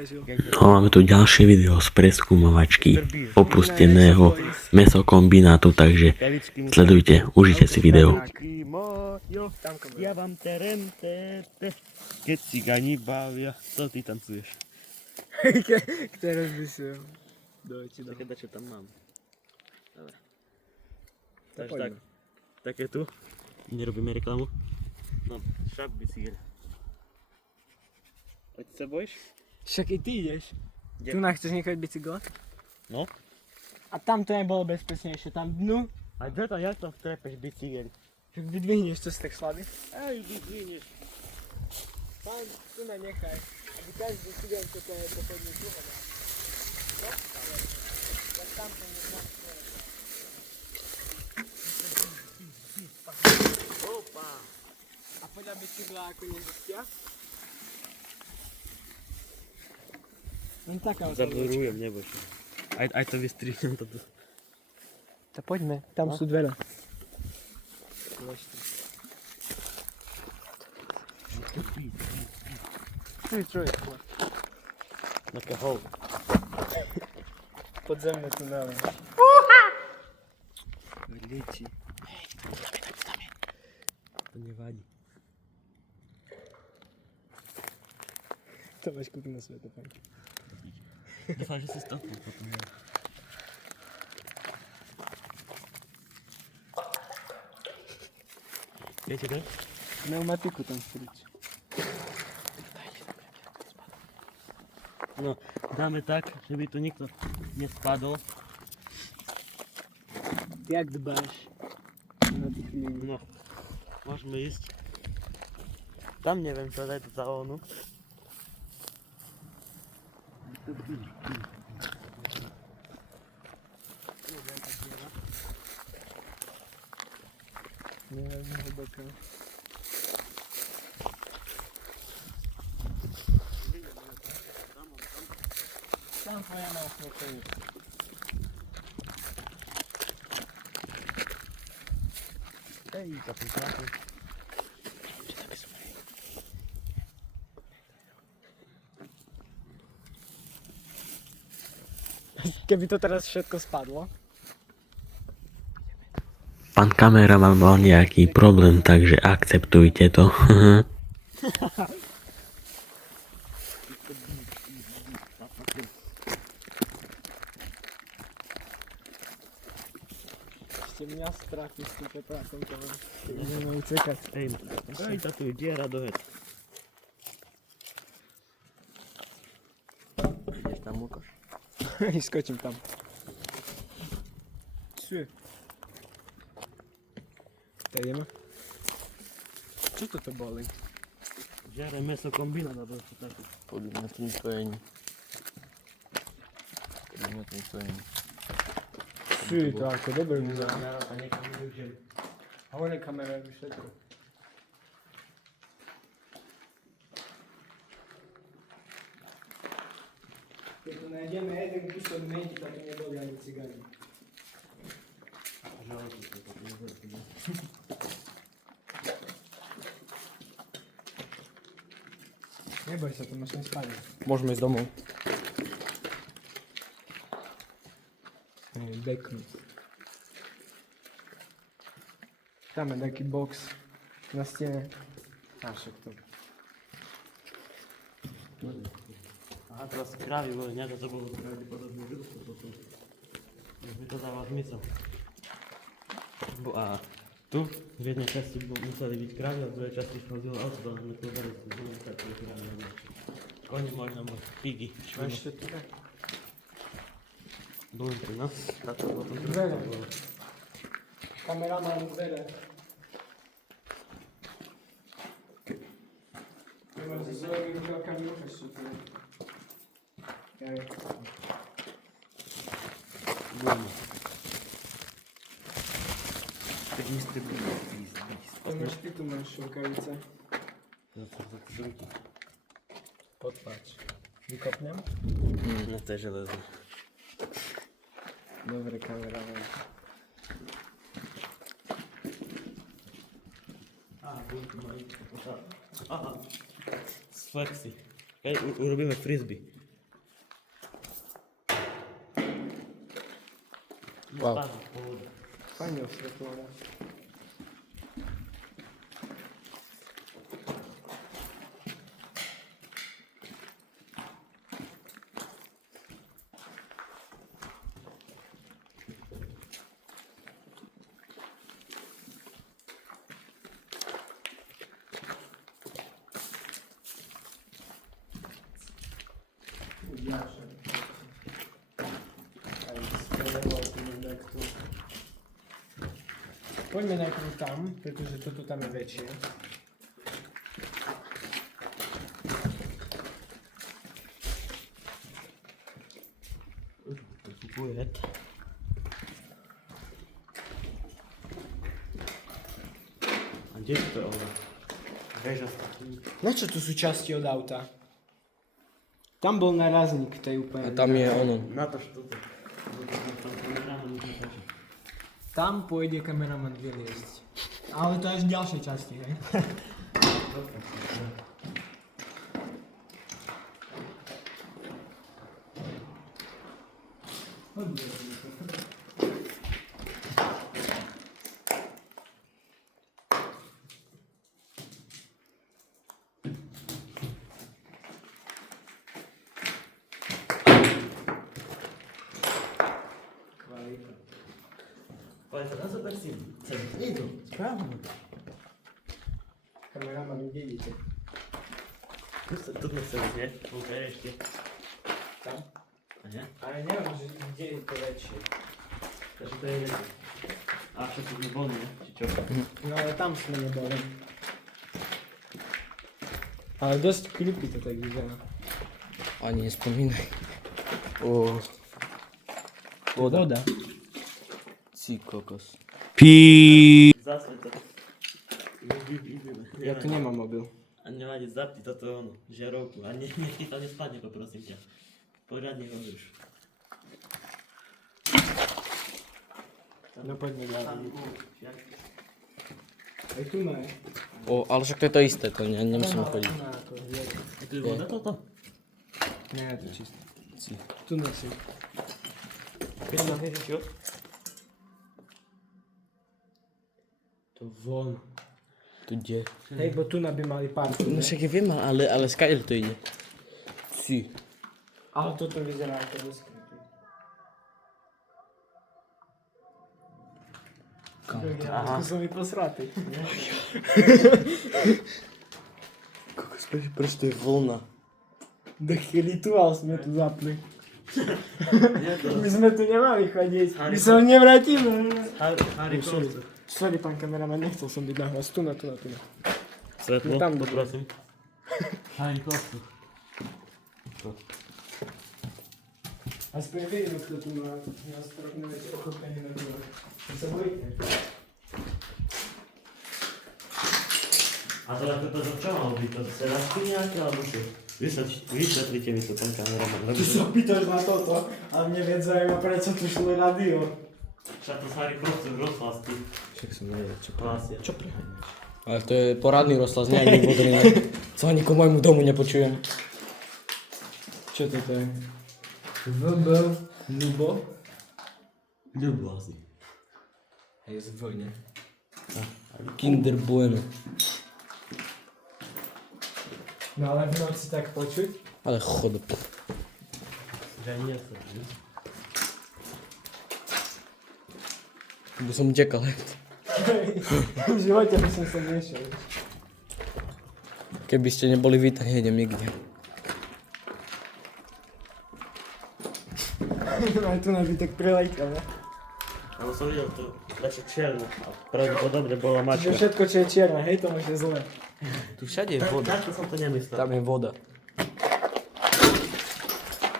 No, máme tu ďalšie video z preskúmavačky opusteného mesokombinátu, takže sledujte, užite si video. Ja vám terem, keď cigani bavia. Co ty tancuješ? Teraz by som... Dojte do... Také čo tam mám. Dobre. Takže poďme. tak. Také tu. Nerobíme reklamu. No, šap bicykel. Ať sa bojíš? Však i ty ideš. Kde? Tu nachceš nechať bicykla? No. A tam to nebolo bezpečnejšie, tam dnu. A kde to, jak to vtrepeš bicykel? Však vydvihneš, čo si tak slabý. Ej, vyzvinieš. Tam tu na nechaj, aby každý student toto je pochodný sluha dal. No, ale tak tam to neznám. Opa. A podľa bicykla ako nedostia? Len taká Zaborujem, neboj sa. Aj to vystrihnem toto. Tak poďme, tam sú dvere. Čo je to? Také hol. Podzemné tunely. Liči. To nevadí. To máš kúpiť na Svetopánke. Dúfam, že si stopnul potom. Viete to? Pneumatiku tam strič. No, dáme tak, že by tu nikto nespadol. Ty jak dbáš na tých ľudí? No, môžeme ísť. Tam neviem, čo je to za onu. Neviem, hlboká. Tam pojeme osmotení. Ej, to tu trápim. Keby to teraz všetko spadlo. Pán kameraman mal nejaký problém, takže akceptujte to. Ešte mňa strachy s tým Petrákom, to budeme utekať. Ej, tá tu je diera do het. Ideš tam, Lukáš? Skočím tam. Čo je? Tak ideme. Čo toto boli? Žiare meso kombinát, alebo čo také. Podľa na tým spojení. Na tým spojení. Čo je to ako dobre vyzerá. Ja to niekam využijem. Hore kamera je všetko. Keď tu nájdeme jeden kúsok menti, tak to neboli ani cigani. Neboj sa, to máš nespadne. Môžeme ísť domov. Deknúť. Tam je taký box na stene. A však to. Aha, teraz kravy boli, nie? To bolo pravdepodobne žilstvo potom. Už mi to dáva zmysel. A tu v jednej časti museli byť kravy, a v druhej časti chodilo auto, ale my to dali si zúm, tak to je kravy na mňa. Kone možno mať pigy, A švino. ešte tu je. Blúnky, no. Táto potom Dvere. trošku bolo. Kameraman dvere. To máš za svojimi rukákami môžeš super. Jaj. Blúnky. Tak istý blúnky. To máš ty, tu máš rukavice. No to za tie ruky. Potlač. Vykopnem? No to je železné. Dobre, kameraman. Aha. Z flexi. Urobíme frisbee. Wow. Pana, powoda. Fajnie oświetlone. Poďme najprv tam, pretože toto tam je väčšie. Kupuje. A kde je to ona? Veža statní. Na čo tu sú časti od auta? Tam bol narazník, to je úplne... A tam je ono. Na to, že toto. Tam kameraman ukáže. Tam pôjde kameraman vyliezť. Ale to až v ďalšej časti, hej? Kvalita. Ale to zober si. Nie to, správne. Kameraman, kde idete? Tu sme chceli, nie? Ukáže ešte. Tam? A nie? Ale neviem, že kde je to väčšie. Takže to je väčšie. A všetko sme boli, nie? Či čo? No ale tam sme neboli. Ale dosť creepy to tak vyzerá. Ani nespomínaj. O, Voda. si kokos. Zase to. Ja tu nemám mobil. A nevadí, zapni toto ono, žiarovku. A nech ti to nespadne, poprosím ťa. Pořádne ho už. No poďme ďalej. Jak? Aj tu má. O, ale však to je to isté, to nemusíme chodiť. A tu je voda toto? Nie, to je čisté. Si. Tu nosím. Keď ma vieš čo? To von. Tu kde? Hej, bo tu by mali parku. No ne? však ja viem, ale skáďal to ide. Si. Ale toto vyzerá ako dosť creepy. Aha. Tu som mi posratý. Kokos, prečo to je vlna? Taký rituál sme tu zapli. Nie to. My sme tu nemali chodiť. My Harry sa nevrátime. Harry sorry. Potter. Sorry, pán kameraman, nechcel som byť nahlas. Tu na. Svetlo, Tam. poprosím. Harry Potter. Aspoň vidíme, kto tu má nás trochu neväčšie pochopenie na to. Čo sa bojíte? A teda toto čo malo byť? To sedačky nejaké alebo čo? Vysvetlite mi to, pán kameraman. Ty sa pýtaš na toto a mne viac zaujíma, prečo tu šlo rádio. Však to sa Harry Potter rozhlasky. Však som nevedel, čo Hlásia. Čo preháňaš? Ale to je poradný rozhlas, nie ani vodrina. Co ani ku môjmu domu nepočujem. Čo toto je? Lubo? Ľubo asi. Hej, z vojne. Kinder Bueno. No ale v noci tak počuť? Ale chod. Že nie som. By som utekal. V živote by som sa nešiel. Keby ste neboli vy, tak nejdem nikde. Aj tu by tak prelejkal, ne? Ale som videl to dačo černé a pravdepodobne bola Čiže mačka. všetko, čo je čierne, hej, to máte zle. Tu všade je voda. Takto som to nemyslel. Tam je voda.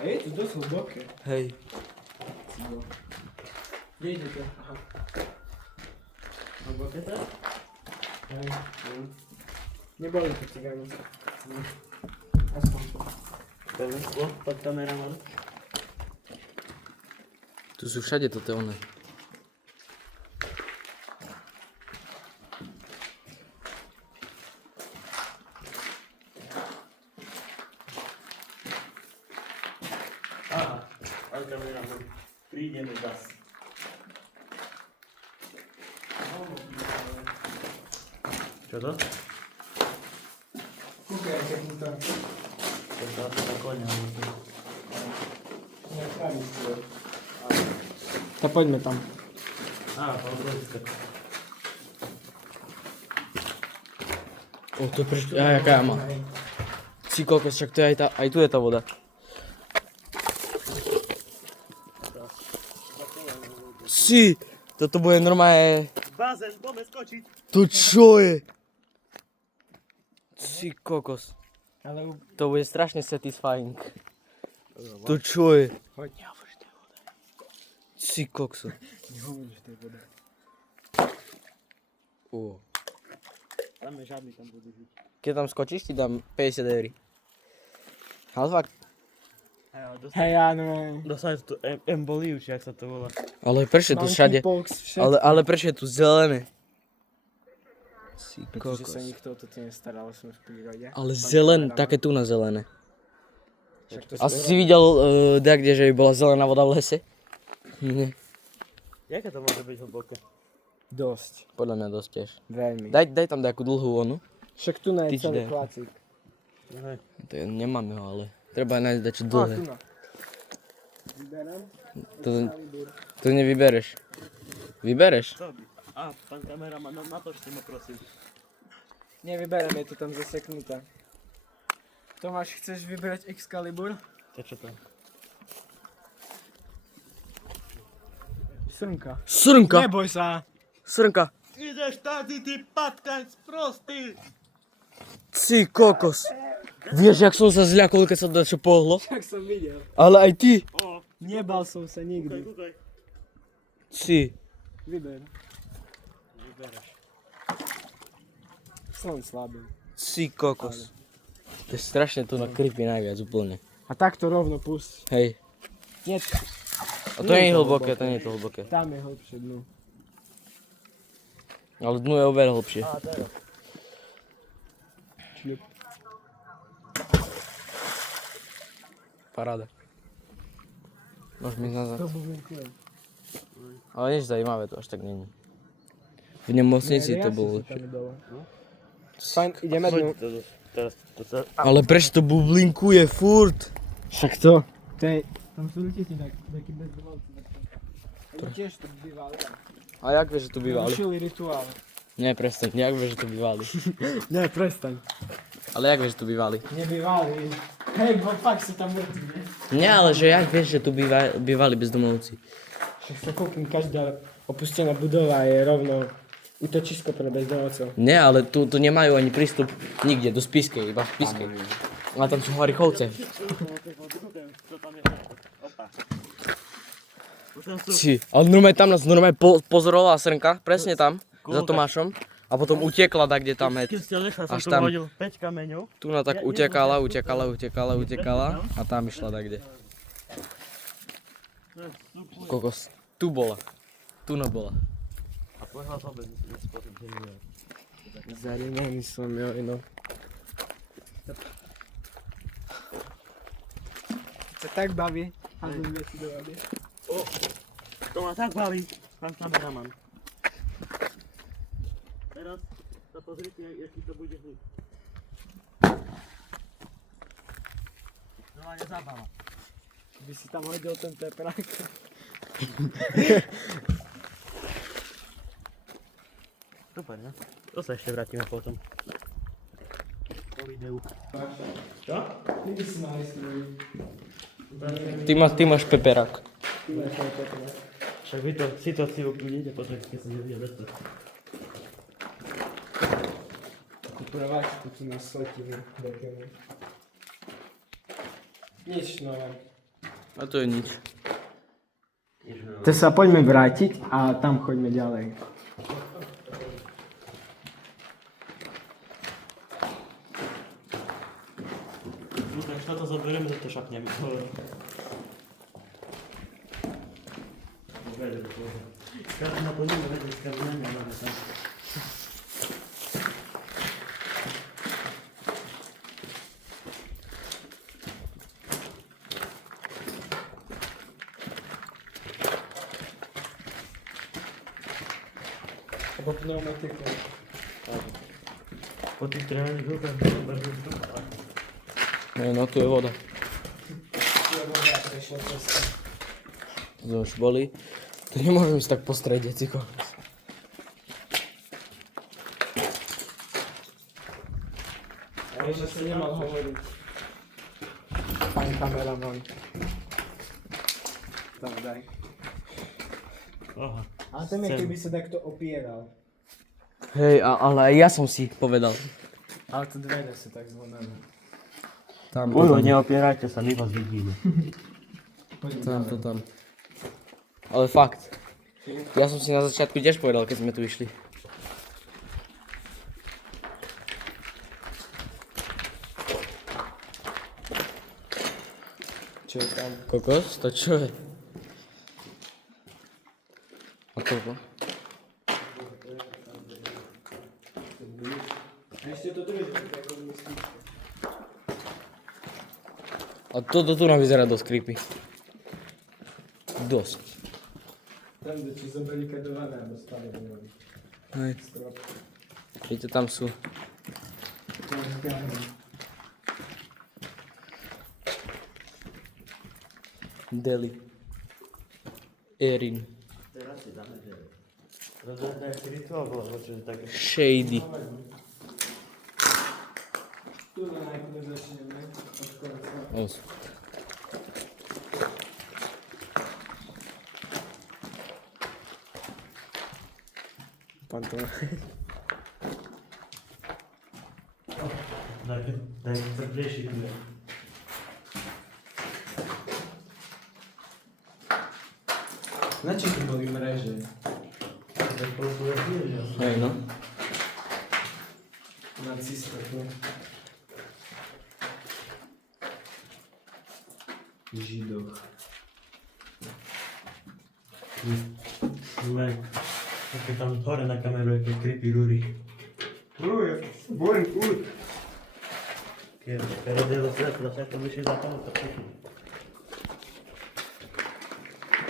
Hej, to dosť hlboké. Hej. Kde idete? Aha. Alebo keď to? Hej. Neboli to cigáni. Aspoň. Pevné sklo pod kameraman. Tu sú všade toto one. Aha, pán kameraman. Prídeme zas. Čo to? Kúkaj, jak mu tam. To je asi na konia. Tak poďme tam. Á, pán Božiska. O, to prečo... jaká jama. Si kokos, však to je aj tu je tá voda. Si, toto bude normálne... Bazén, poďme skočiť. To čo je? Si kokos. Ale To bude strašne satisfying. To čo je? Hoď. Si kokso. Nehovorím, že to je voda. O. Tam je žádný, tam budú žiť. Keď tam skočíš, ti dám 50 eur. Ale fakt. Hej, áno. Dostaneš tu emboliu, či jak sa to volá. Ale prečo je tu všade? Monkeypox, všetko. Ale prečo je tu zelené? Si Pretože kokos. sa nikto o toto nestaral, som v prírode. Ale zelen, také tu na zelené. Však to A si videl kde, že by bola zelená voda v lese? Nie. Jaké to môže byť hlboké? Dosť. Podľa mňa dosť tiež. Veľmi. Daj tam nejakú dlhú onu. Však tu na je Tyč celý daj. plácik. Hej. To je, nemáme ho, ale treba nájsť dačo Á, dlhé. tu na. Vyberám. To nevybereš. Vybereš? Čo by? Á, pán kameraman, natočte ma prosím. Nevyberám, je to tam zaseknuté. Tomáš, chceš vybrať Excalibur? To čo to? Srnka. Srnka! Neboj sa. Srnka! Ideš tady, ty patkaň sprostý! Si kokos! Vieš, jak som sa zľakol, keď sa dačo pohlo? Tak som videl. Ale aj ty! O, Nebal som sa kúkaj, nikdy. kúkaj. Si. Vyber. Vybereš. Som slabý. Si kokos. To je strašne tu na creepy najviac úplne. A takto rovno pusť. Hej. Nie, A to nie je hlboké, to nie je to hlboké. tam je hlbšie dnu. Ale dnu je oveľa hlbšie. Á, teraz. Šľup. Paráda. Môžeš mi ísť nazad. To bublinkujem. Ale nič zajímavé to až tak není. V nemocnici to bolo lepšie. Fajn, ideme dnu. Poď, teraz, to Ale prečo to bublinkuje furt? Však to? To je... Tam sú ľudia takí bezdomovci. Oni tiež tu bývali. A jak vieš, že tu bývali? Rušili rituál. Nie, prestaň, jak vieš, že tu bývali? Nie, prestaň. Ale jak vieš, že tu bývali? Nebývali. Hej, bo fakt sú tam mŕtvi, ne? Nie, ale že jak vieš, že tu bývali bezdomovci? Však sa kúpim, každá opustená budova je rovno útočisko pre bezdomovcov. Nie, ale tu nemajú ani prístup nikde, do Spiskej, iba v Spiskej. A tam sú Harichovce. čo tam je? Opa. Už tam sú. Si, ale normálne tam nás normálne pozorovala srnka, presne tam, za Tomášom. A potom utiekla tak, kde tam je. Keď ste nechal, som Až tu tam. hodil 5 kameňov. Tu na tak utekala a tam išla tak, kde. Kokos, tu bola. Tu bola. A tvoj hlas vôbec nespotím, že nie. Zariadený som, jo, no. Sa tak baví, házim veci do vody. To ma tak baví, pán kameraman. Teraz sa pozrite, aký to bude hľud. Normálne zábava. By si tam hodil ten teprák. Super, ne? To sa ešte vrátime potom. Po videu. Čo? Nikdy si mali svoj. Ty máš peperák. Ty máš svoj teprák. Však vy to situáciu vidíte potom, keď sa nebude bez toho. Takú prváčku tu nás sletili. Ďakujeme. Nič nové. A to je nič. To sa poďme vrátiť a tam choďme ďalej. Lukáš, toto zoberieme, za to šapneme. Skrátka na podnieme vedieť, skrátka máme tam. Albo pneumatykę. Po tych drewnianych rurkach to bardzo trudno. Nie no, tu je voda. Albo wiatr išlo cesty. To už boli. To nemôžem ísť tak po strede, ciko. A ešte si nemal hovoriť. Pán kameraman. Tak, daj. Aha. A tam je, keby sa takto opieral. Hej, ale aj ja som si povedal. Ale to dvere sú tak zvonené. Tam Ujo, neopierajte sa, my vás vidíme. tam. Ale fakt. Ja som si na začiatku tiež povedal, keď sme tu išli. Čo je tam? Kokos? To čo je? A koľko? A ešte to tu je také ako myslíš. A toto tu nám vyzerá dosť creepy. Dosť. Tam, kde či zabarikadované, alebo stále boli. Hej. Strop. Viete, tam sú. Tam zgáňam. Deli. Erin. Teraz si dáme, že rozhodne je rituál, lebo čo je také. Shady. Tu na najprv začneme. Od konca. Os. Pán to. Daj teplejší tu je. Na čo tu boli mreže? Tak polkuje, že? Hej, no. Na cistotu. Židoch. Také tam hore na kameru, aké creepy rúry. Bojím, keď rozdielo svetlo, všetko vyššie za tomu, to pekne.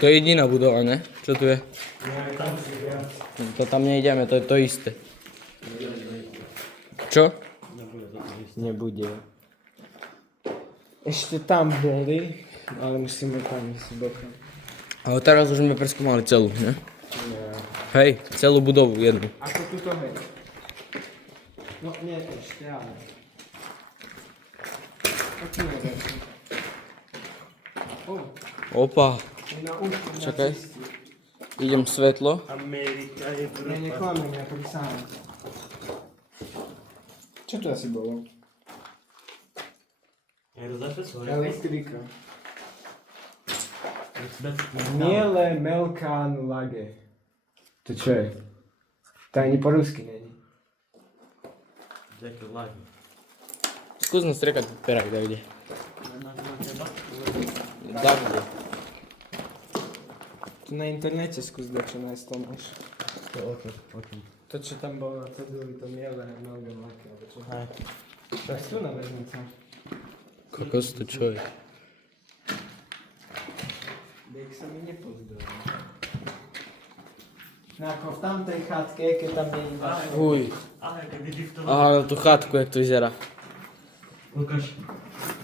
To je jediná budova, ne? Čo tu je? Tam si viac. To tam nejdeme, to je to isté. Čo? Nebude to isté. Nebude. Ešte tam boli, ale musíme tam ísť bokom. Ale teraz už sme preskúmali celú, ne? Nie. Hej, celú budovu jednu. Ako tuto hej. No nie ešte, ale. Tak nie začne. Opa, Na ústku na Čakaj. ceste. idem svetlo. Amerika je Ne, grupa. neklamem, ja pri sám. Čo to asi bolo? Je to zase svoje. Elektrika. Nie. Miele Melkan Lage. To čo je? To ani po rusky není. Také lagy. Skús nás strekať perak, Davide. Na teba? Davide. Tu na internete skús dačo nájsť to máš. To o čom? To čo tam bolo na ceduli, to Miele Melkan Lage. alebo čo? Hej. Tak tu na väznica. Kokos, to čo je? Dek sa mi nepozdral. No ako v tamtej chatke, keď tam nie je Uj. Aha, keď vydriftoval. Aha, tú chatku, jak to vyzerá. Ukáž.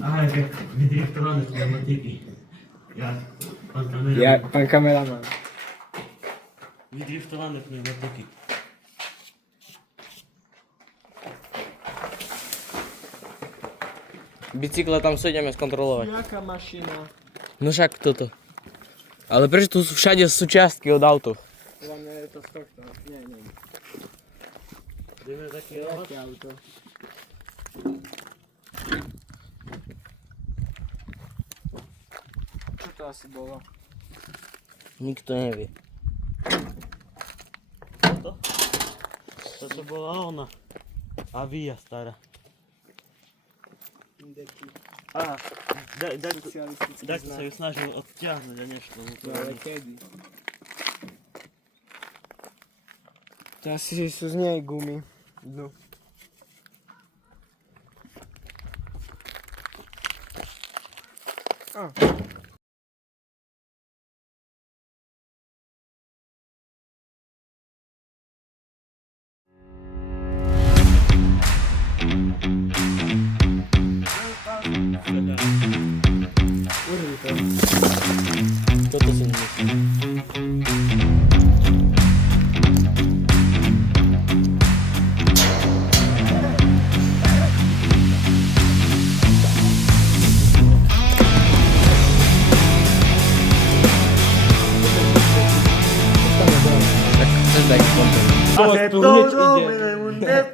Aha, keď vydriftované pneumatiky. Ja, pán kameraman. Ja, pán kameraman. Vydriftované pneumatiky. Bicykle tam sú, ideme skontrolovať. Jaká mašina? No však toto. Ale prečo tu sú všade súčiastky od autov? Za mňa je to z tohto. Nie, nie. Ideme taký ohľad. Jaké auto? Čo to asi bolo? Nikto nevie. Toto bola ona. Avia stará. Indeky. Aha, Socialistický tak sa znak. ju snažil odtiahnuť a nešlo mu to. No ale kedy? To asi sú z nej gumy. No. Tu hneď ide.